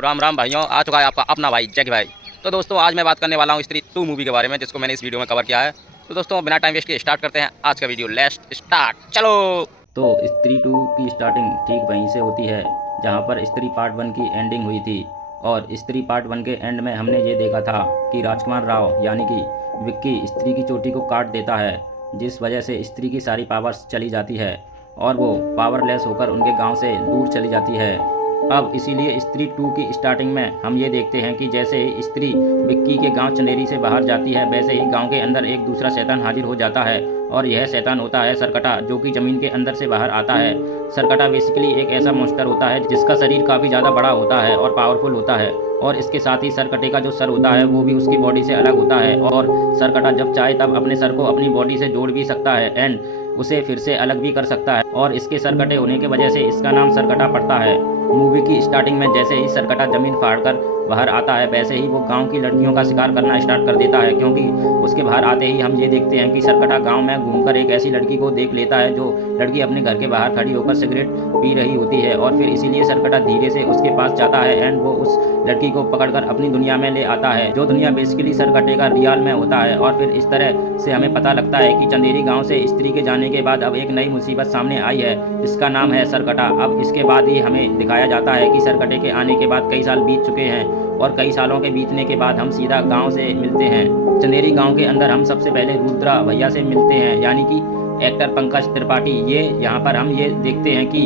राम राम भाइयों, आ चुका है आपका अपना भाई जैकी भाई। तो दोस्तों आज मैं बात करने वाला हूँ स्त्री 2 मूवी के बारे में, जिसको मैंने इस वीडियो में कवर किया है। तो दोस्तों बिना टाइम वेस्ट किए स्टार्ट करते हैं आज का वीडियो। लेट्स स्टार्ट, चलो। तो स्त्री 2 की स्टार्टिंग ठीक वहीं से होती है जहां पर स्त्री पार्ट 1 की एंडिंग हुई थी। और स्त्री पार्ट 1 के एंड में हमने ये देखा था कि राजकुमार राव यानी कि विक्की स्त्री की चोटी को काट देता है, जिस वजह से स्त्री की सारी पावर्स चली जाती है और वो पावरलेस होकर उनके गांव से दूर चली जाती है। अब इसीलिए स्त्री 2 की स्टार्टिंग में हम ये देखते हैं कि जैसे ही स्त्री विक्की के गांव चंदेरी से बाहर जाती है, वैसे ही गांव के अंदर एक दूसरा शैतान हाजिर हो जाता है। और यह शैतान होता है सरकटा, जो कि ज़मीन के अंदर से बाहर आता है। सरकटा बेसिकली एक ऐसा मॉन्स्टर होता है जिसका शरीर काफ़ी ज़्यादा बड़ा होता है और पावरफुल होता है। और इसके साथ ही सरकटे का जो सर होता है वो भी उसकी बॉडी से अलग होता है। और सरकटा जब चाहे तब अपने सर को अपनी बॉडी से जोड़ भी सकता है एंड उसे फिर से अलग भी कर सकता है। और इसके सरकटे होने की वजह से इसका नाम सरकटा पड़ता है। मूवी की स्टार्टिंग में जैसे ही सरकटा ज़मीन फाड़कर बाहर आता है, वैसे ही वो गांव की लड़कियों का शिकार करना स्टार्ट कर देता है, क्योंकि उसके बाहर आते ही हम ये देखते हैं कि सरकटा गांव में घूमकर एक ऐसी लड़की को देख लेता है जो लड़की अपने घर के बाहर खड़ी होकर सिगरेट पी रही होती है। और फिर इसीलिए सरकटा धीरे से उसके पास जाता है एंड वो उस लड़की को पकड़कर अपनी दुनिया में ले आता है, जो दुनिया बेसिकली सरकटे का रियल में होता है। और फिर इस तरह से हमें पता लगता है कि चंदेरी गाँव से स्त्री के जाने के बाद अब एक नई मुसीबत सामने आई है, जिसका नाम है सरकटा। अब इसके बाद ही हमें दिखाया जाता है कि सरकटे के आने के बाद कई साल बीत चुके हैं और कई सालों के बीतने के बाद हम सीधा गांव से मिलते हैं। चंदेरी गांव के अंदर हम सबसे पहले रुद्रा भैया से मिलते हैं, यानी कि एक्टर पंकज त्रिपाठी। ये यहाँ पर हम ये देखते हैं कि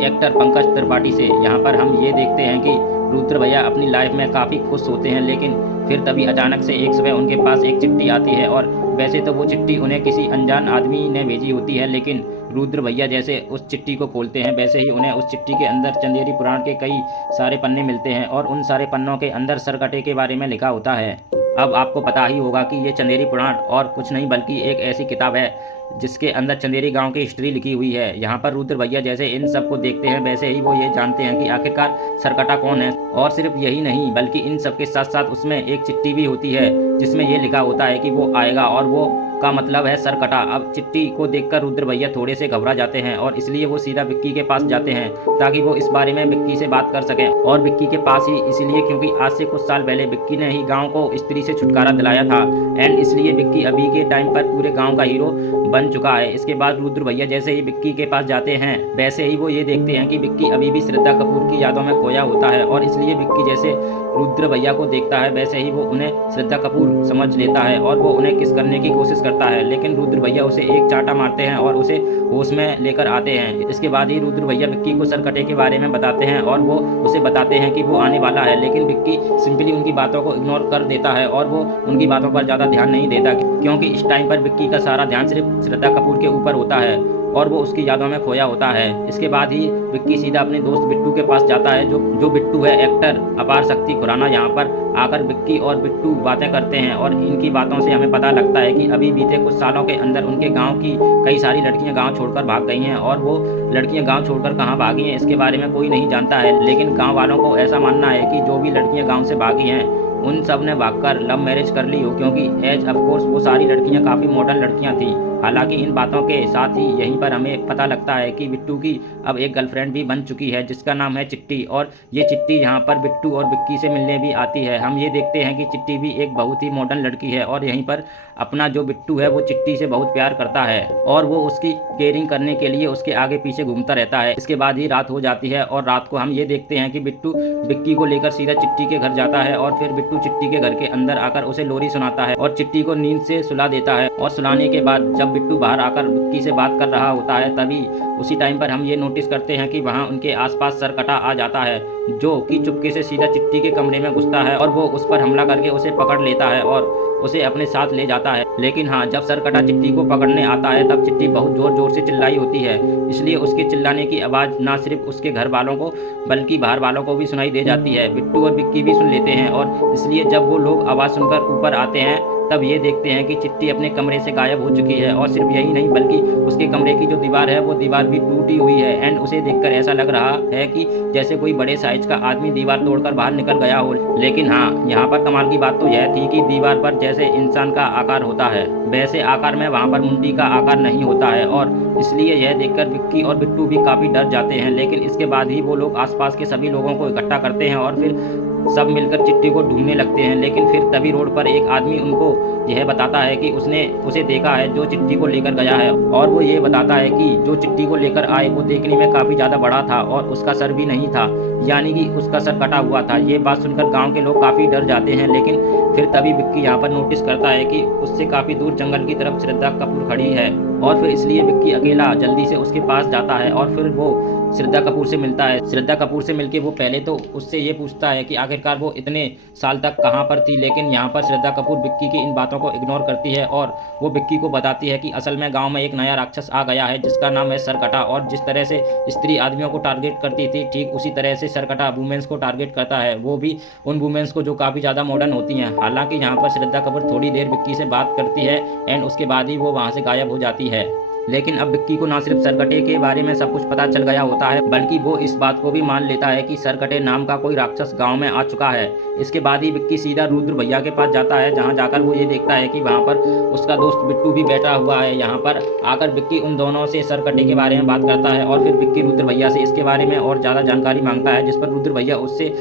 एक्टर पंकज त्रिपाठी से यहाँ पर हम ये देखते हैं कि रुद्र भैया अपनी लाइफ में काफ़ी खुश होते हैं, लेकिन फिर तभी अचानक से एक सुबह उनके पास एक चिट्ठी आती है। और वैसे तो वो चिट्ठी उन्हें किसी अनजान आदमी ने भेजी होती है, लेकिन रुद्र भैया जैसे उस चिट्ठी को खोलते हैं, वैसे ही उन्हें उस चिट्ठी के अंदर चंदेरी पुराण के कई सारे पन्ने मिलते हैं और उन सारे पन्नों के अंदर सरकटे के बारे में लिखा होता है। अब आपको पता ही होगा कि ये चंदेरी पुराण और कुछ नहीं बल्कि एक ऐसी किताब है जिसके अंदर चंदेरी गांव की हिस्ट्री लिखी हुई है। यहाँ पर रुद्र भैया जैसे इन सब को देखते हैं, वैसे ही वो ये जानते हैं कि आखिरकार सरकटा कौन है। और सिर्फ यही नहीं बल्कि इन सब के साथ साथ उसमें एक चिट्ठी भी होती है जिसमें ये लिखा होता है कि वो आएगा, और वो का मतलब है सरकटा। अब चिट्ठी को देखकर रुद्र भैया थोड़े से घबरा जाते हैं और इसलिए वो सीधा विक्की के पास जाते हैं ताकि वो इस बारे में विक्की से बात कर सकें। और विक्की के पास ही इसलिए क्योंकि आज से कुछ साल पहले विक्की ने ही गांव को स्त्री से छुटकारा दिलाया था एंड इसलिए विक्की अभी के टाइम पर पूरे गांव का हीरो बन चुका है। इसके बाद रुद्र भैया जैसे ही विक्की के पास जाते हैं, वैसे ही वो ये देखते हैं कि विक्की अभी भी श्रद्धा कपूर की यादों में खोया होता है। और इसलिए विक्की जैसे रुद्र भैया को देखता है, वैसे ही वो उन्हें श्रद्धा कपूर समझ लेता है और वो उन्हें किस करने की कोशिश करता है, लेकिन रुद्र भैया उसे एक चाटा मारते हैं और उसे होश में लेकर आते हैं। इसके बाद ही रुद्र भैया विक्की को सरकटे के बारे में बताते हैं और वो उसे बताते हैं कि वो आने वाला है, लेकिन विक्की सिंपली उनकी बातों को इग्नोर कर देता है और वो उनकी बातों पर ज़्यादा ध्यान नहीं देता, क्योंकि इस टाइम पर विक्की का सारा ध्यान सिर्फ श्रद्धा कपूर के ऊपर होता है और वो उसकी यादों में खोया होता है। इसके बाद ही विक्की सीधा अपने दोस्त बिट्टू के पास जाता है, जो बिट्टू है एक्टर अपार शक्ति खुराना। यहाँ पर आकर विक्की और बिट्टू बातें करते हैं और इनकी बातों से हमें पता लगता है कि अभी बीते कुछ सालों के अंदर उनके गांव की कई सारी लड़कियां गांव छोड़कर भाग गई हैं। और वो लड़कियां गांव छोड़कर कहाँ भागी हैं इसके बारे में कोई नहीं जानता है, लेकिन गाँव वालों को ऐसा मानना है कि जो भी लड़कियाँ गाँव से भागी हैं उन सब ने भागकर लव मैरिज कर ली हो, क्योंकि एज ऑफ कोर्स वो सारी लड़कियां काफ़ी मॉडर्न लड़कियां थीं। हालांकि इन बातों के साथ ही यहीं पर हमें पता लगता है कि बिट्टू की अब एक गर्लफ्रेंड भी बन चुकी है जिसका नाम है चिट्टी। और ये चिट्टी यहाँ पर बिट्टू और विक्की से मिलने भी आती है। हम ये देखते हैं कि चिट्टी भी एक बहुत ही मॉडर्न लड़की है और यहीं पर अपना जो बिट्टू है वो चिट्टी से बहुत प्यार करता है और वो उसकी केयरिंग करने के लिए उसके आगे पीछे घूमता रहता है। इसके बाद ही रात हो जाती है और रात को हम ये देखते हैं कि बिट्टू विक्की को लेकर सीधा चिट्टी के घर जाता है और फिर बिट्टू चिट्टी के घर के अंदर आकर उसे लोरी सुनाता है और चिट्टी को नींद से सुला देता है। और सुलाने के बाद जब बिट्टू बाहर आकर विक्की से बात कर रहा होता है, तभी उसी टाइम पर हम ये नोटिस करते हैं कि वहाँ उनके आसपास सरकटा आ जाता है, जो कि चुपके से सीधा चिट्टी के कमरे में घुसता है और वो उस पर हमला करके उसे पकड़ लेता है और उसे अपने साथ ले जाता है। लेकिन हाँ, जब सरकटा चिट्टी को पकड़ने आता है तब चिट्टी बहुत जोर जोर से चिल्लाई होती है, इसलिए उसके चिल्लाने की आवाज़ ना सिर्फ उसके घर वालों को बल्कि बाहर वालों को भी सुनाई दे जाती है। बिट्टू और विक्की भी सुन लेते हैं और इसलिए जब वो लोग आवाज़ सुनकर ऊपर आते हैं तब ये देखते हैं कि चिट्टी अपने कमरे से गायब हो चुकी है। और सिर्फ यही नहीं बल्कि उसके कमरे की जो दीवार है वो दीवार भी टूटी हुई है एंड उसे देखकर ऐसा लग रहा है कि जैसे कोई बड़े साइज का आदमी दीवार तोड़कर बाहर निकल गया हो। लेकिन हाँ, यहाँ पर कमाल की बात तो यह थी कि दीवार पर जैसे इंसान का आकार होता है वैसे आकार में वहाँ पर मुंडी का आकार नहीं होता है, और इसलिए यह देखकर विक्की और बिट्टू भी काफ़ी डर जाते हैं। लेकिन इसके बाद ही वो लोग आसपास के सभी लोगों को इकट्ठा करते हैं और फिर सब मिलकर चिट्टी को ढूंढने लगते हैं। लेकिन फिर तभी रोड पर एक आदमी उनको यह बताता है कि उसने उसे देखा है जो चिट्टी को लेकर गया है, और वो ये बताता है कि जो चिट्टी को लेकर आए वो देखने में काफ़ी ज़्यादा बड़ा था और उसका सर भी नहीं था, यानी कि उसका सर कटा हुआ था। ये बात सुनकर गांव के लोग काफ़ी डर जाते हैं। लेकिन फिर तभी विक्की यहाँ पर नोटिस करता है कि उससे काफ़ी दूर जंगल की तरफ श्रद्धा कपूर खड़ी है, और फिर इसलिए विक्की अकेला जल्दी से उसके पास जाता है और फिर वो श्रद्धा कपूर से मिलता है। श्रद्धा कपूर से मिलके वो पहले तो उससे ये पूछता है कि आखिरकार वो इतने साल तक कहाँ पर थी, लेकिन यहाँ पर श्रद्धा कपूर विक्की की इन बातों को इग्नोर करती है और वो विक्की को बताती है कि असल में गांव में एक नया राक्षस आ गया है जिसका नाम है सरकटा, और जिस तरह से स्त्री आदमियों को टारगेट करती थी ठीक उसी तरह से सरकटा वुमेन्स को टारगेट करता है, वो भी उन वुमेन्स को जो काफ़ी ज़्यादा मॉडर्न होती हैं। हालांकि यहाँ पर श्रद्धा कपूर थोड़ी देर विक्की से बात करती है एंड उसके बाद ही वो वहाँ से गायब हो जाती है। लेकिन अब विक्की को ना सिर्फ सरकटे के बारे में सब कुछ पता चल गया होता है, बल्कि वो इस बात को भी मान लेता है कि सरकटे नाम का कोई राक्षस गांव में आ चुका है। इसके बाद ही विक्की सीधा रुद्र भैया के पास जाता है, जहां जाकर वो ये देखता है कि वहां पर उसका दोस्त बिट्टू भी बैठा हुआ है। यहाँ पर आकर विक्की उन दोनों से सरकटे के बारे में बात करता है और फिर विक्की रुद्र भैया से इसके बारे में और ज़्यादा जानकारी मांगता है, जिस पर रुद्र भैया उससे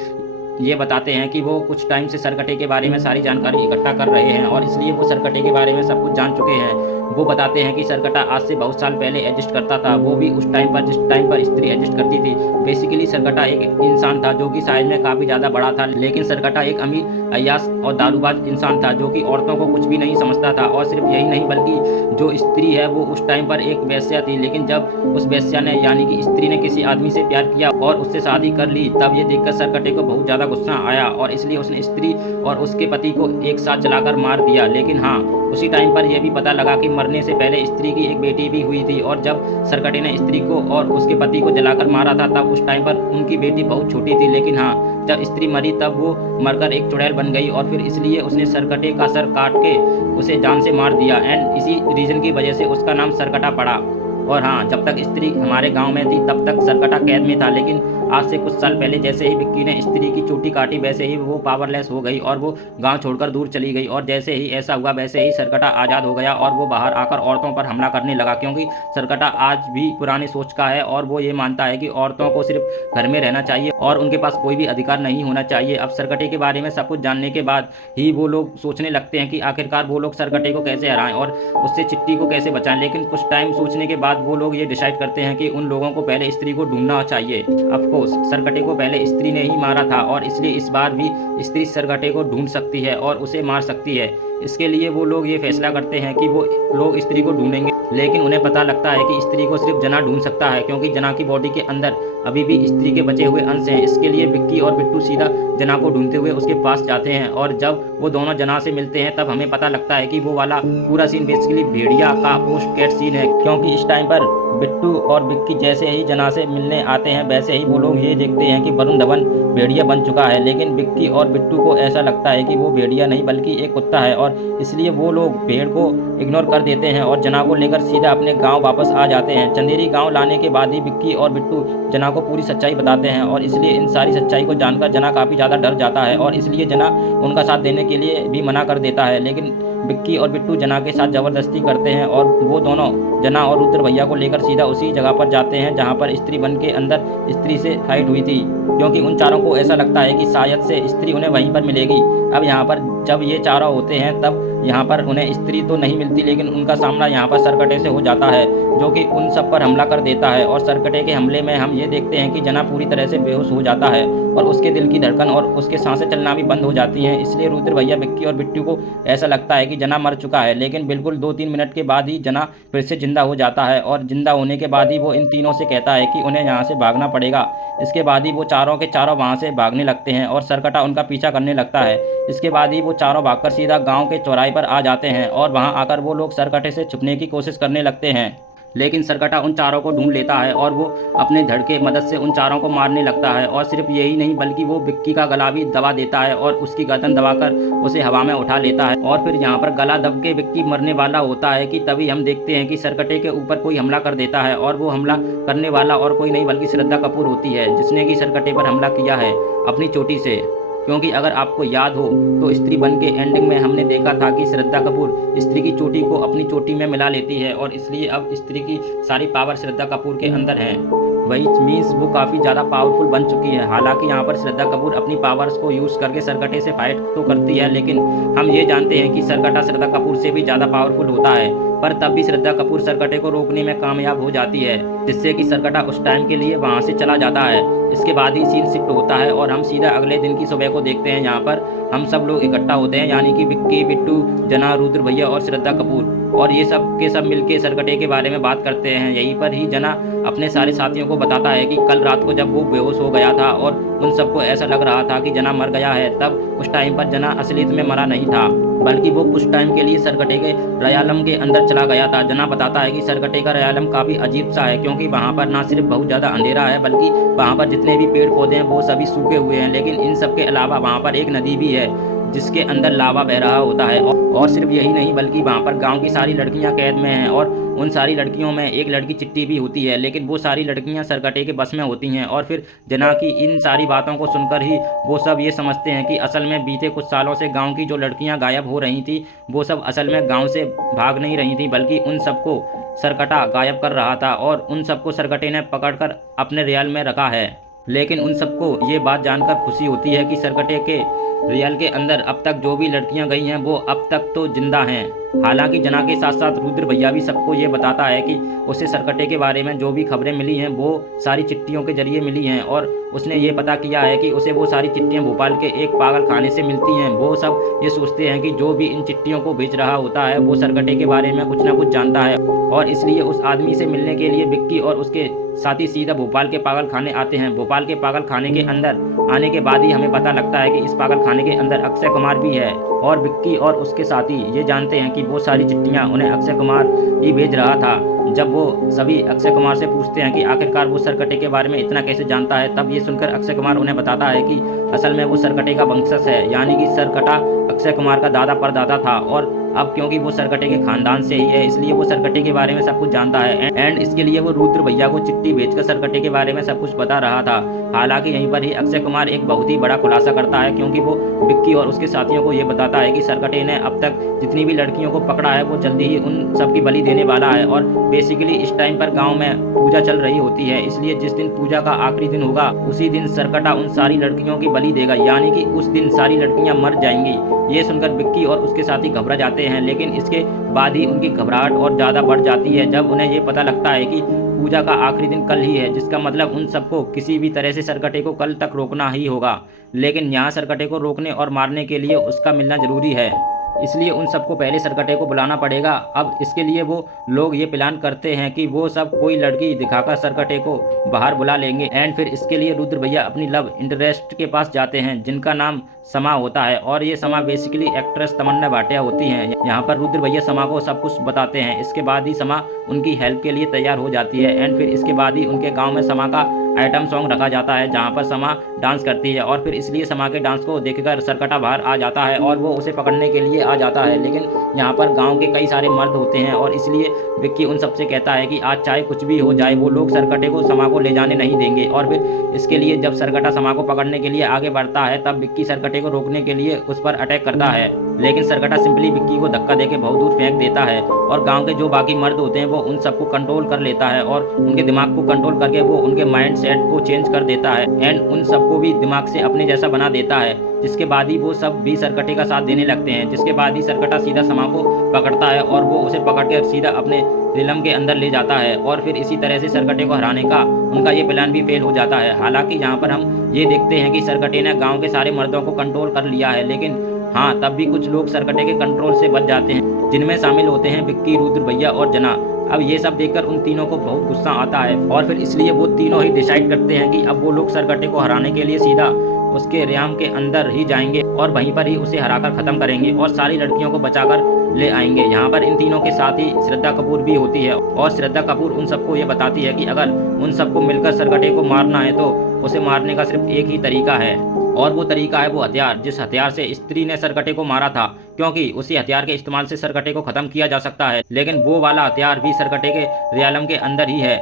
ये बताते हैं कि वो कुछ टाइम से सरकटे के बारे में सारी जानकारी इकट्ठा कर रहे हैं और इसलिए वो सरकटे के बारे में सब कुछ जान चुके हैं। वो बताते हैं कि सरकटा आज से बहुत साल पहले एग्जिस्ट करता था, वो भी उस टाइम पर जिस टाइम पर स्त्री एग्जिस्ट करती थी। बेसिकली सरकटा एक इंसान था जो कि साइज में काफ़ी ज़्यादा बड़ा था, लेकिन सरकटा एक अमीर अय्यास और दारूबाज इंसान था जो कि औरतों को कुछ भी नहीं समझता था। और सिर्फ यही नहीं बल्कि जो स्त्री है वो उस टाइम पर एक वेश्या थी, लेकिन जब उस वेश्या ने यानी कि स्त्री ने किसी आदमी से प्यार किया और उससे शादी कर ली, तब ये देखकर सरकटे को बहुत ज़्यादा गुस्सा आया और इसलिए उसने स्त्री और उसके पति को एक साथ जलाकर मार दिया। लेकिन हाँ, उसी टाइम पर यह भी पता लगा कि मरने से पहले स्त्री की एक बेटी भी हुई थी, और जब सरकटे ने स्त्री को और उसके पति को जलाकर मारा था तब उस टाइम पर उनकी बेटी बहुत छोटी थी। लेकिन हाँ, जब स्त्री मरी तब वो मरकर एक चुड़ैल बन गई और फिर इसलिए उसने सरकटे का सर काट के उसे जान से मार दिया एंड इसी रीज़न की वजह से उसका नाम सरकटा पड़ा। और हाँ, जब तक स्त्री हमारे गांव में थी तब तक सरकटा कैद में था, लेकिन आज से कुछ साल पहले जैसे ही विक्की ने स्त्री की चोटी काटी वैसे ही वो पावरलेस हो गई और वो गांव छोड़कर दूर चली गई। और जैसे ही ऐसा हुआ वैसे ही सरकटा आज़ाद हो गया और वो बाहर आकर औरतों पर हमला करने लगा, क्योंकि सरकटा आज भी पुरानी सोच का है और वो ये मानता है कि औरतों को सिर्फ घर में रहना चाहिए और उनके पास कोई भी अधिकार नहीं होना चाहिए। अब सरकटे के बारे में सब कुछ जानने के बाद ही वो लोग सोचने लगते हैं कि आखिरकार वो लोग सरकटे को कैसे हराएं और उससे चिट्टी को कैसे बचाएं। लेकिन कुछ टाइम सोचने के बाद वो लोग ये डिसाइड करते हैं कि उन लोगों को पहले स्त्री को ढूंढना चाहिए। ऑफकोर्स सरकटे को पहले स्त्री ने ही मारा था और इसलिए इस बार भी स्त्री सरकटे को ढूंढ सकती है और उसे मार सकती है। इसके लिए वो लोग ये फैसला करते हैं कि वो लोग स्त्री को ढूंढेंगे, लेकिन उन्हें पता लगता है कि स्त्री को सिर्फ जना ढूंढ सकता है, क्योंकि जना की बॉडी के अंदर अभी भी स्त्री के बचे हुए अंश हैं। इसके लिए विक्की और बिट्टू सीधा जना को ढूंढते हुए उसके पास जाते हैं और जब वो दोनों जना से मिलते हैं तब हमें पता लगता है कि वो वाला पूरा सीन बेसिकली भेड़िया का पोस्ट कैट सीन है, क्योंकि इस टाइम पर बिट्टू और विक्की जैसे ही जना से मिलने आते हैं वैसे ही वो लोग ये देखते हैं कि वरुण धवन भेड़िया बन चुका है। लेकिन विक्की और बिट्टू को ऐसा लगता है कि वो भेड़िया नहीं बल्कि एक कुत्ता है और इसलिए वो लोग भेड़ को इग्नोर कर देते हैं और जना को लेकर सीधा अपने गांव वापस आ जाते हैं। चंदेरी गांव लाने के बाद ही विक्की और बिट्टू जना को पूरी सच्चाई बताते हैं और इसलिए इन सारी सच्चाई को जानकर जना काफ़ी ज़्यादा डर जाता है और इसलिए जना उनका साथ देने के लिए भी मना कर देता है। लेकिन विक्की और बिट्टू जना के साथ ज़बरदस्ती करते हैं और वो दोनों जना और रुद्र भैया को लेकर सीधा उसी जगह पर जाते हैं जहाँ पर स्त्री बन के अंदर स्त्री से फाइट हुई थी, क्योंकि उन चारों को ऐसा लगता है कि शायद से स्त्री उन्हें वहीं पर मिलेगी। अब यहाँ पर जब ये चारों होते हैं तब यहाँ पर उन्हें स्त्री तो नहीं मिलती, लेकिन उनका सामना यहाँ पर सरकटे से हो जाता है जो कि उन सब पर हमला कर देता है। और सरकटे के हमले में हम ये देखते हैं कि जना पूरी तरह से बेहोश हो जाता है और उसके दिल की धड़कन और उसके सांसें चलना भी बंद हो जाती हैं। इसलिए रुद्र भैया, विक्की और बिट्टू को ऐसा लगता है कि जना मर चुका है, लेकिन बिल्कुल 2-3 मिनट के बाद ही जना फिर से जिंदा हो जाता है और जिंदा होने के बाद ही वो इन तीनों से कहता है कि उन्हें यहाँ से भागना पड़ेगा। इसके बाद ही वो चारों के चारों वहाँ से भागने लगते हैं और सरकटा उनका पीछा करने लगता है। इसके बाद ही वो चारों भागकर सीधा गांव के चौराहे पर आ जाते हैं और वहाँ आकर वो लोग सरकटे से छुपने की कोशिश करने लगते हैं, लेकिन सरकटा उन चारों को ढूंढ लेता है और वो अपने धड़ के मदद से उन चारों को मारने लगता है। और सिर्फ यही नहीं बल्कि वो विक्की का गला भी दबा देता है और उसकी गर्दन दबाकर उसे हवा में उठा लेता है। और फिर यहाँ पर गला दब के विक्की मरने वाला होता है कि तभी हम देखते हैं कि सरकटे के ऊपर कोई हमला कर देता है और वो हमला करने वाला और कोई नहीं बल्कि श्रद्धा कपूर होती है, जिसने कि सरकटे पर हमला किया है अपनी चोटी से। क्योंकि अगर आपको याद हो तो स्त्री वन के एंडिंग में हमने देखा था कि श्रद्धा कपूर स्त्री की चोटी को अपनी चोटी में मिला लेती है और इसलिए अब स्त्री की सारी पावर श्रद्धा कपूर के अंदर है। वही मीन्स वो काफ़ी ज़्यादा पावरफुल बन चुकी है। हालांकि यहाँ पर श्रद्धा कपूर अपनी पावर्स को यूज़ करके सरकटे से फाइट तो करती है, लेकिन हम ये जानते हैं कि सरकटा श्रद्धा कपूर से भी ज़्यादा पावरफुल होता है। पर तब भी श्रद्धा कपूर सरकटे को रोकने में कामयाब हो जाती है, जिससे कि सरकटा उस टाइम के लिए वहाँ से चला जाता है। इसके बाद ही सीन शिफ्ट होता है और हम सीधा अगले दिन की सुबह को देखते हैं। यहाँ पर हम सब लोग इकट्ठा होते हैं, यानी कि विक्की, बिट्टू, जना, रुद्र भैया और श्रद्धा कपूर, और ये सब के सब मिलके सरकटे के बारे में बात करते हैं। यहीं पर ही जना अपने सारे साथियों को बताता है कि कल रात को जब वो बेहोश हो गया था और उन सबको ऐसा लग रहा था कि जना मर गया है, तब उस टाइम पर जना असलियत में मरा नहीं था, बल्कि वो कुछ टाइम के लिए सरकटे के रयालम के अंदर चला गया था। जना बताता है कि सरकटे का रयालम काफ़ी अजीब सा है, क्योंकि वहाँ पर ना सिर्फ बहुत ज़्यादा अंधेरा है, बल्कि वहाँ पर जितने भी पेड़ पौधे हैं वो सभी सूखे हुए हैं। लेकिन इन सब के अलावा वहाँ पर एक नदी भी है जिसके अंदर लावा बह रहा होता है। और सिर्फ यही नहीं, बल्कि वहाँ पर गांव की सारी लड़कियां कैद में हैं और उन सारी लड़कियों में एक लड़की चिट्टी भी होती है, लेकिन वो सारी लड़कियां सरकटे के बस में होती हैं। और फिर जना की इन सारी बातों को सुनकर ही वो सब ये समझते हैं कि असल में बीते कुछ सालों से गाँव की जो लड़कियाँ गायब हो रही थी वो सब असल में गाँव से भाग नहीं रही थी, बल्कि उन सबको सरकटा गायब कर रहा था और उन सबको सरकटे ने पकड़कर अपने रियाल में रखा है। लेकिन उन सबको ये बात जानकर खुशी होती है कि सरकटे के रियल के अंदर अब तक जो भी लड़कियां गई हैं वो अब तक तो जिंदा हैं। हालांकि जना के साथ साथ रुद्र भैया भी सबको ये बताता है कि उसे सरकटे के बारे में जो भी खबरें मिली हैं वो सारी चिट्ठियों के जरिए मिली हैं, और उसने ये पता किया है कि उसे वो सारी चिट्ठियां भोपाल के एक पागल खाने से मिलती हैं। वो सब ये सोचते हैं कि जो भी इन चिट्ठियों को भेज रहा होता है वो सरकटे के बारे में कुछ ना कुछ जानता है, और इसलिए उस आदमी से मिलने के लिए विक्की और उसके साथी सीधा भोपाल के पागल खाने आते हैं। भोपाल के पागल खाने के अंदर आने के बाद ही हमें पता लगता है कि इस पागल खाने के अंदर अक्षय कुमार भी है, और विक्की और उसके साथी ये जानते हैं कि वो सारी चिट्ठियाँ उन्हें अक्षय कुमार ही भेज रहा था। जब वो सभी अक्षय कुमार से पूछते हैं कि आखिरकार वो सरकटे के बारे में इतना कैसे जानता है, तब ये सुनकर अक्षय कुमार उन्हें बताता है कि असल में वो सरकटे का वंशज है, यानी कि सरकटा अक्षय कुमार का दादा परदादा था, और अब क्योंकि वो सरकटे के खानदान से ही है इसलिए वो सरकटे के बारे में सब कुछ जानता है। एंड इसके लिए वो रुद्र भैया को चिट्ठी भेजकर सरकटे के बारे में सब कुछ बता रहा था। हालांकि यहीं पर ही अक्षय कुमार एक बहुत ही बड़ा खुलासा करता है, क्योंकि वो विक्की और उसके साथियों को ये बताता है कि सरकटे ने अब तक जितनी भी लड़कियों को पकड़ा है वो जल्दी ही उन सबकी बलि देने वाला है। और बेसिकली इस टाइम पर गाँव में पूजा चल रही होती है, इसलिए जिस दिन पूजा का आखिरी दिन होगा उसी दिन सरकटा उन सारी लड़कियों की बलि देगा, यानी कि उस दिन सारी लड़कियां मर जाएंगी। ये सुनकर विक्की और उसके साथी घबरा जाते हैं, लेकिन इसके बाद ही उनकी घबराहट और ज़्यादा बढ़ जाती है जब उन्हें ये पता लगता है कि पूजा का आखिरी दिन कल ही है, जिसका मतलब उन सबको किसी भी तरह से सरकटे को कल तक रोकना ही होगा। लेकिन यहाँ सरकटे को रोकने और मारने के लिए उसका मिलना ज़रूरी है, इसलिए उन सबको पहले सरकटे को बुलाना पड़ेगा। अब इसके लिए वो लोग ये प्लान करते हैं कि वो सब कोई लड़की दिखाकर सरकटे को बाहर बुला लेंगे। एंड फिर इसके लिए रुद्र भैया अपनी लव इंटरेस्ट के पास जाते हैं जिनका नाम समा होता है, और ये समा बेसिकली एक्ट्रेस तमन्ना भाटिया होती हैं। यहाँ पर रुद्र भैया समा को सब कुछ बताते हैं। इसके बाद ही समा उनकी हेल्प के लिए तैयार हो जाती है। एंड फिर इसके बाद ही उनके गाँव में समा का आइटम सॉन्ग रखा जाता है जहाँ पर समा डांस करती है, और फिर इसलिए समा के डांस को देखकर सरकटा बाहर आ जाता है और वो उसे पकड़ने के लिए आ जाता है। लेकिन यहाँ पर गांव के कई सारे मर्द होते हैं, और इसलिए विक्की उन सबसे कहता है कि आज चाहे कुछ भी हो जाए वो लोग सरकटे को समा को ले जाने नहीं देंगे। और फिर इसके लिए जब सरकटा समा को पकड़ने के लिए आगे बढ़ता है तब विक्की सरकटे को रोकने के लिए उस पर अटैक करता है, लेकिन सरकटा सिंपली विक्की को धक्का देके बहुत दूर फेंक देता है, और गाँव के जो बाकी मर्द होते हैं वो उन सबको कंट्रोल कर लेता है और उनके दिमाग को कंट्रोल करके वो उनके माइंड सेट को चेंज कर देता है एंड उन सबको भी दिमाग से अपने जैसा बना देता है। जिसके बाद ही वो सब भी सरकटे का साथ देने लगते हैं। जिसके बाद ही सरकटा सीधा समा को पकड़ता है और वो उसे पकड़ कर सीधा अपने रिलम के अंदर ले जाता है, और फिर इसी तरह से सरकटे को हराने का उनका ये प्लान भी फेल हो जाता है। हालांकि यहाँ पर हम ये देखते हैं कि सरकटे ने गाँव के सारे मर्दों को कंट्रोल कर लिया है, लेकिन हाँ तब भी कुछ लोग सरकटे के कंट्रोल से बच जाते हैं, जिनमें शामिल होते हैं विक्की, रुद्र भैया और जना। अब ये सब देखकर उन तीनों को बहुत गुस्सा आता है, और फिर इसलिए वो तीनों ही डिसाइड करते हैं कि अब वो लोग सरकटे को हराने के लिए सीधा उसके रियाम के अंदर ही जाएंगे और वहीं पर ही उसे हराकर ख़त्म करेंगे और सारी लड़कियों को बचाकर ले आएंगे। यहाँ पर इन तीनों के साथ ही श्रद्धा कपूर भी होती है, और श्रद्धा कपूर उन सबको ये बताती है कि अगर उन सबको मिलकर सरकटे को मारना है तो उसे मारने का सिर्फ एक ही तरीका है, और वो तरीका है वो हथियार जिस हथियार से स्त्री ने सरकटे को मारा था, क्योंकि उसी हथियार के इस्तेमाल से सरकटे को ख़त्म किया जा सकता है। लेकिन वो वाला हथियार भी सरकटे के रियालम के अंदर ही है।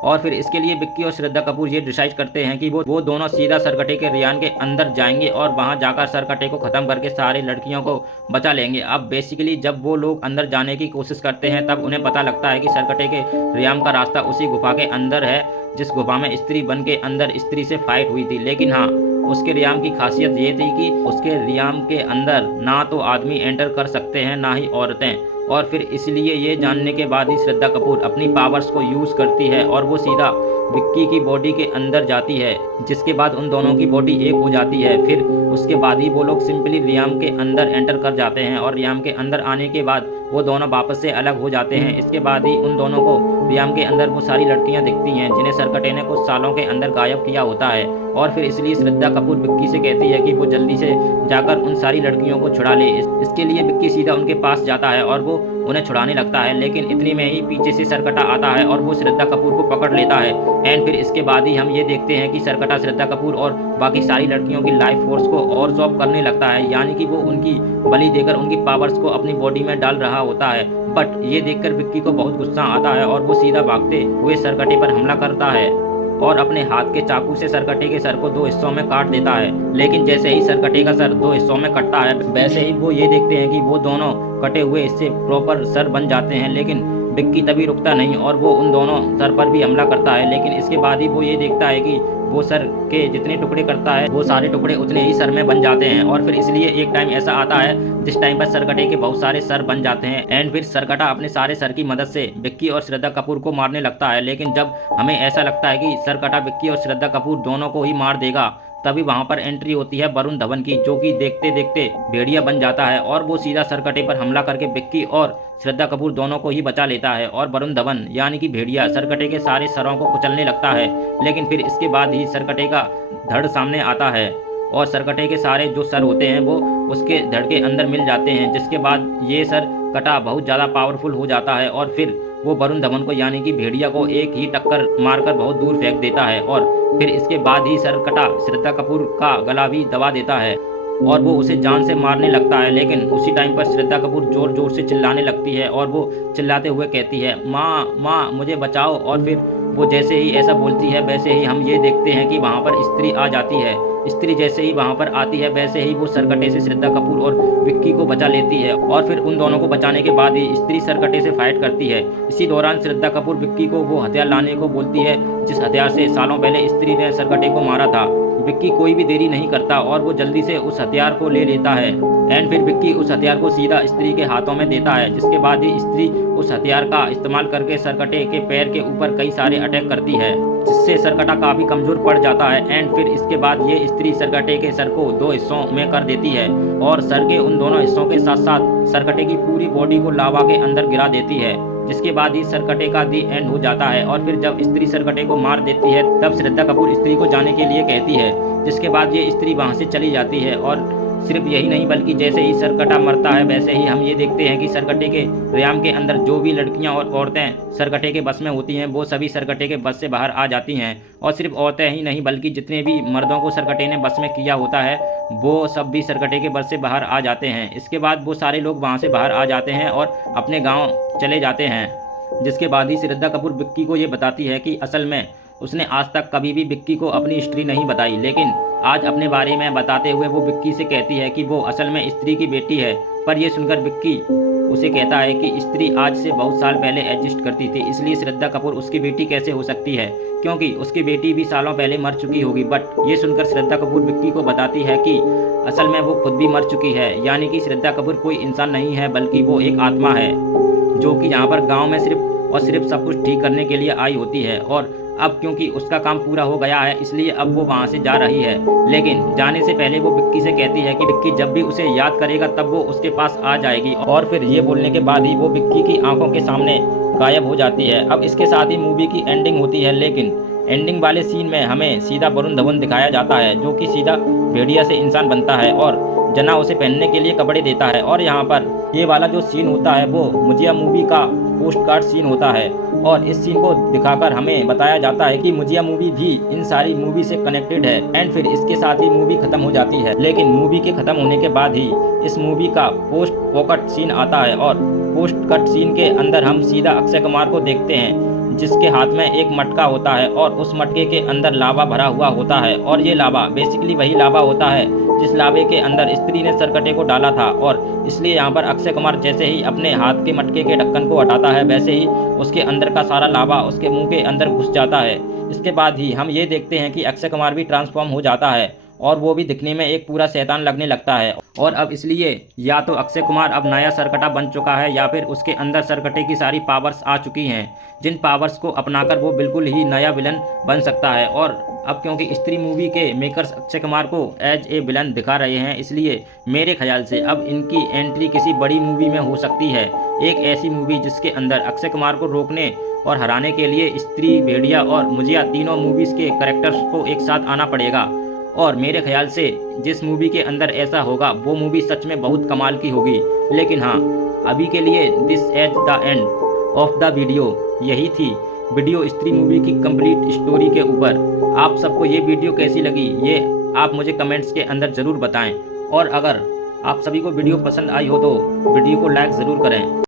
और फिर इसके लिए विक्की और श्रद्धा कपूर ये डिसाइड करते हैं कि वो दोनों सीधा सरकटे के रियान के अंदर जाएंगे और वहां जाकर सरकटे को ख़त्म करके सारी लड़कियों को बचा लेंगे। अब बेसिकली जब वो लोग अंदर जाने की कोशिश करते हैं तब उन्हें पता लगता है कि सरकटे के रियान का रास्ता उसी गुफा के अंदर है जिस गुफा में स्त्री बन के अंदर स्त्री से फाइट हुई थी। लेकिन हाँ, उसके रियाम की खासियत ये थी कि उसके रियाम के अंदर ना तो आदमी एंटर कर सकते हैं ना ही औरतें। और फिर इसलिए ये जानने के बाद ही श्रद्धा कपूर अपनी पावर्स को यूज़ करती है और वो सीधा विक्की की बॉडी के अंदर जाती है, जिसके बाद उन दोनों की बॉडी एक हो जाती है। फिर उसके बाद ही वो लोग सिंपली रियाम के अंदर एंटर कर जाते हैं और रियाम के अंदर आने के बाद वो दोनों वापस से अलग हो जाते हैं। इसके बाद ही उन दोनों को रियाम के अंदर वो सारी लड़कियां दिखती हैं जिन्हें सरकटे ने कुछ सालों के अंदर गायब किया होता है। और फिर इसलिए श्रद्धा कपूर विक्की से कहती है कि वो जल्दी से जाकर उन सारी लड़कियों को छुड़ा ले। इसके लिए विक्की सीधा उनके पास जाता है और वो उन्हें छुड़ाने लगता है, लेकिन इतनी में ही पीछे से सरकटा आता है और वो श्रद्धा कपूर को पकड़ लेता है। एंड फिर इसके बाद ही हम ये देखते हैं कि सरकटा श्रद्धा कपूर और बाकी सारी लड़कियों की लाइफ फोर्स को और जॉब करने लगता है, यानी कि वो उनकी बलि देकर उनकी पावर्स को अपनी बॉडी में डाल रहा होता है। बट ये देखकर विक्की को बहुत गुस्सा आता है और वो सीधा भागते हुए सरकटे पर हमला करता है और अपने हाथ के चाकू से सरकटे के सर को 2 हिस्सों में काट देता है। लेकिन जैसे ही सरकटे का सर 2 हिस्सों में कटता है वैसे ही वो ये देखते हैं कि वो दोनों कटे हुए इससे प्रॉपर सर बन जाते हैं। लेकिन विक्की तभी रुकता नहीं और वो उन दोनों सर पर भी हमला करता है। लेकिन इसके बाद ही वो ये देखता है कि वो सर के जितने टुकड़े करता है वो सारे टुकड़े उतने ही सर में बन जाते हैं। और फिर इसलिए एक टाइम ऐसा आता है जिस टाइम पर सरकटे के बहुत सारे सर बन जाते हैं। एंड फिर सरकटा अपने सारे सर की मदद से विक्की और श्रद्धा कपूर को मारने लगता है। लेकिन जब हमें ऐसा लगता है कि सरकटा विक्की और श्रद्धा कपूर दोनों को ही मार देगा, तभी वहां पर एंट्री होती है वरुण धवन की, जो कि देखते देखते भेड़िया बन जाता है और वो सीधा सरकटे पर हमला करके विक्की और श्रद्धा कपूर दोनों को ही बचा लेता है। और वरुण धवन यानी कि भेड़िया सरकटे के सारे सरों को कुचलने लगता है। लेकिन फिर इसके बाद ही सरकटे का धड़ सामने आता है और सरकटे के सारे जो सर होते हैं वो उसके धड़ के अंदर मिल जाते हैं, जिसके बाद ये सर कटा बहुत ज़्यादा पावरफुल हो जाता है और फिर वो वरुण धवन को यानी कि भेड़िया को एक ही टक्कर मारकर बहुत दूर फेंक देता है। और फिर इसके बाद ही सर कटा श्रद्धा कपूर का गला भी दबा देता है और वो उसे जान से मारने लगता है। लेकिन उसी टाइम पर श्रद्धा कपूर जोर जोर से चिल्लाने लगती है और वो चिल्लाते हुए कहती है, माँ माँ मुझे बचाओ। और फिर वो जैसे ही ऐसा बोलती है वैसे ही हम ये देखते हैं कि वहाँ पर स्त्री आ जाती है। स्त्री जैसे ही वहाँ पर आती है वैसे ही वो सरकटे से श्रद्धा कपूर और विक्की को बचा लेती है। और फिर उन दोनों को बचाने के बाद ही स्त्री सरकटे से फाइट करती है। इसी दौरान श्रद्धा कपूर विक्की को वो हथियार लाने को बोलती है जिस हथियार से सालों पहले स्त्री ने सरकटे को मारा था। विक्की कोई भी देरी नहीं करता और वो जल्दी से उस हथियार को ले लेता है। एंड फिर विक्की उस हथियार को सीधा स्त्री के हाथों में देता है, जिसके बाद ही स्त्री उस हथियार का इस्तेमाल करके सरकटे के पैर के ऊपर कई सारे अटैक करती है, जिससे सरकटा काफी कमजोर पड़ जाता है। एंड फिर इसके बाद ये स्त्री सरकटे के सर को 2 हिस्सों में कर देती है और सर के उन दोनों हिस्सों के साथ साथ सरकटे की पूरी बॉडी को लावा के अंदर गिरा देती है, जिसके बाद ही सरकटे का दी एंड हो जाता है। और फिर जब स्त्री सरकटे को मार देती है तब श्रद्धा कपूर स्त्री को जाने के लिए कहती है, जिसके बाद ये स्त्री वहाँ से चली जाती है। और सिर्फ यही नहीं बल्कि जैसे ही सरकटा मरता है वैसे ही हम ये देखते हैं कि सरकटे के रियाम के अंदर जो भी लड़कियां और औरतें सरकटे के बस में होती हैं वो सभी सरकटे के बस से बाहर आ जाती हैं। और सिर्फ औरतें ही नहीं बल्कि जितने भी मर्दों को सरकटे ने बस में किया होता है वो सब भी सरकटे के बस से बाहर आ जाते हैं। इसके बाद वो सारे लोग वहाँ से बाहर आ जाते हैं और अपने गाँव चले जाते हैं, जिसके बाद ही श्रद्धा कपूर विक्की को ये बताती है कि असल में उसने आज तक कभी भी विक्की को अपनी हिस्ट्री नहीं बताई, लेकिन आज अपने बारे में बताते हुए वो विक्की से कहती है कि वो असल में स्त्री की बेटी है। पर यह सुनकर विक्की उसे कहता है कि स्त्री आज से बहुत साल पहले एग्जिस्ट करती थी, इसलिए श्रद्धा कपूर उसकी बेटी कैसे हो सकती है, क्योंकि उसकी बेटी भी सालों पहले मर चुकी होगी। बट ये सुनकर श्रद्धा कपूर विक्की को बताती है कि असल में वो खुद भी मर चुकी है, यानी कि श्रद्धा कपूर कोई इंसान नहीं है बल्कि वो एक आत्मा है जो कि यहाँ पर गाँव में सिर्फ और सिर्फ सब कुछ ठीक करने के लिए आई होती है। और अब क्योंकि उसका काम पूरा हो गया है इसलिए अब वो वहाँ से जा रही है, लेकिन जाने से पहले वो विक्की से कहती है कि विक्की जब भी उसे याद करेगा तब वो उसके पास आ जाएगी। और फिर ये बोलने के बाद ही वो विक्की की आंखों के सामने गायब हो जाती है। अब इसके साथ ही मूवी की एंडिंग होती है, लेकिन एंडिंग वाले सीन में हमें सीधा वरुण धवन दिखाया जाता है जो कि सीधा भेड़िया से इंसान बनता है और जना उसे पहनने के लिए कपड़े देता है। और यहाँ पर ये वाला जो सीन होता है वो मुझिया मूवी का पोस्ट कार्ड सीन होता है और इस सीन को दिखाकर हमें बताया जाता है कि मुझिया मूवी भी इन सारी मूवी से कनेक्टेड है। एंड फिर इसके साथ ही मूवी खत्म हो जाती है, लेकिन मूवी के खत्म होने के बाद ही इस मूवी का पोस्ट पॉकट सीन आता है और पोस्ट कट सीन के अंदर हम सीधा अक्षय कुमार को देखते हैं जिसके हाथ में एक मटका होता है और उस मटके के अंदर लावा भरा हुआ होता है और ये लावा बेसिकली वही लावा होता है जिस लावे के अंदर स्त्री ने सरकटे को डाला था। और इसलिए यहाँ पर अक्षय कुमार जैसे ही अपने हाथ के मटके के ढक्कन को हटाता है वैसे ही उसके अंदर का सारा लावा उसके मुंह के अंदर घुस जाता है। इसके बाद ही हम ये देखते हैं कि अक्षय कुमार भी ट्रांसफॉर्म हो जाता है और वो भी दिखने में एक पूरा शैतान लगने लगता है। और अब इसलिए या तो अक्षय कुमार अब नया सरकटा बन चुका है या फिर उसके अंदर सरकटे की सारी पावर्स आ चुकी हैं, जिन पावर्स को अपनाकर वो बिल्कुल ही नया विलन बन सकता है। और अब क्योंकि स्त्री मूवी के मेकर्स अक्षय कुमार को एज ए विलन दिखा रहे हैं, इसलिए मेरे ख्याल से अब इनकी एंट्री किसी बड़ी मूवी में हो सकती है। एक ऐसी मूवी जिसके अंदर अक्षय कुमार को रोकने और हराने के लिए स्त्री, भेड़िया और मुझिया तीनों मूवीज़ के कैरेक्टर्स को एक साथ आना पड़ेगा। और मेरे ख्याल से जिस मूवी के अंदर ऐसा होगा वो मूवी सच में बहुत कमाल की होगी। लेकिन हाँ, अभी के लिए this is the end of the video. यही थी वीडियो स्त्री मूवी की कंप्लीट स्टोरी के ऊपर। आप सबको ये वीडियो कैसी लगी ये आप मुझे कमेंट्स के अंदर ज़रूर बताएं। और अगर आप सभी को वीडियो पसंद आई हो तो वीडियो को लाइक ज़रूर करें।